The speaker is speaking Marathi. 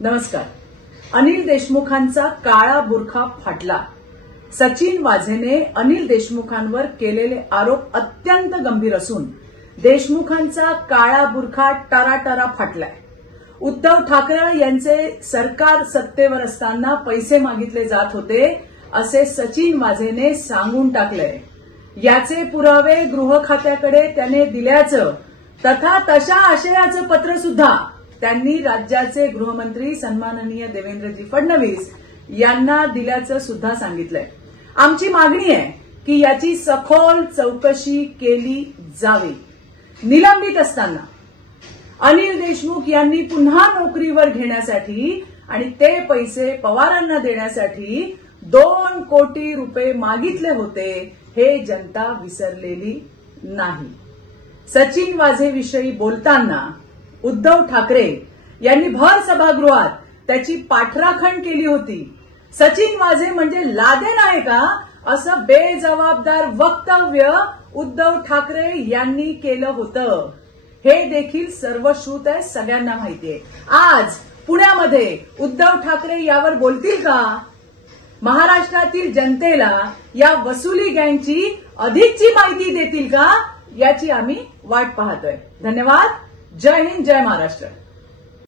नमस्कार. अनिल देशमुखांचा काळा बुरखा फाटला. सचिन वाझेने अनिल देशमुखांवर केलेले आरोप अत्यंत गंभीर असून देशमुखांचा काळा बुरखा टराटरा फाटलाय. उद्धव ठाकरे यांचे सरकार सत्तेवर असताना पैसे मागितले जात होते असे सचिन वाझेने सांगून टाकलंय. याचे पुरावे गृह खात्याकडे त्याने दिल्याचं तथा तशा आशयाचं पत्र सुद्धा त्यांनी राज्याचे गृहमंत्री सन्माननीय देवेंद्रजी फडणवीस यांना दिल्याचं सुद्धा सांगितलंय. आमची मागणी आहे की याची सखोल चौकशी केली जावी. निलंबित असताना अनिल देशमुख यांनी पुन्हा नोकरीवर घेण्यासाठी आणि ते पैसे पवारांना देण्यासाठी 2 कोटी रुपये मागितले होते हे जनता विसरलेली नाही. सचिन वाझेविषयी बोलताना उद्धव ठाकरे यांनी भर सभागृहात त्याची पाठराखण केली होती. सचिन वाझे म्हणजे लादेन आहे का असं बेजबाबदार वक्तव्य उद्धव ठाकरे यांनी केलं होतं. हे देखील सर्वश्रुत आहे, सगळ्यांना माहितीये. आज पुण्यामध्ये उद्धव ठाकरे यावर बोलतील का? महाराष्ट्रातील जनतेला या वसुली गँगची अधिकची माहिती देतील का? याची आम्ही वाट पाहतोय. धन्यवाद. जय हिंद, जय महाराष्ट्र.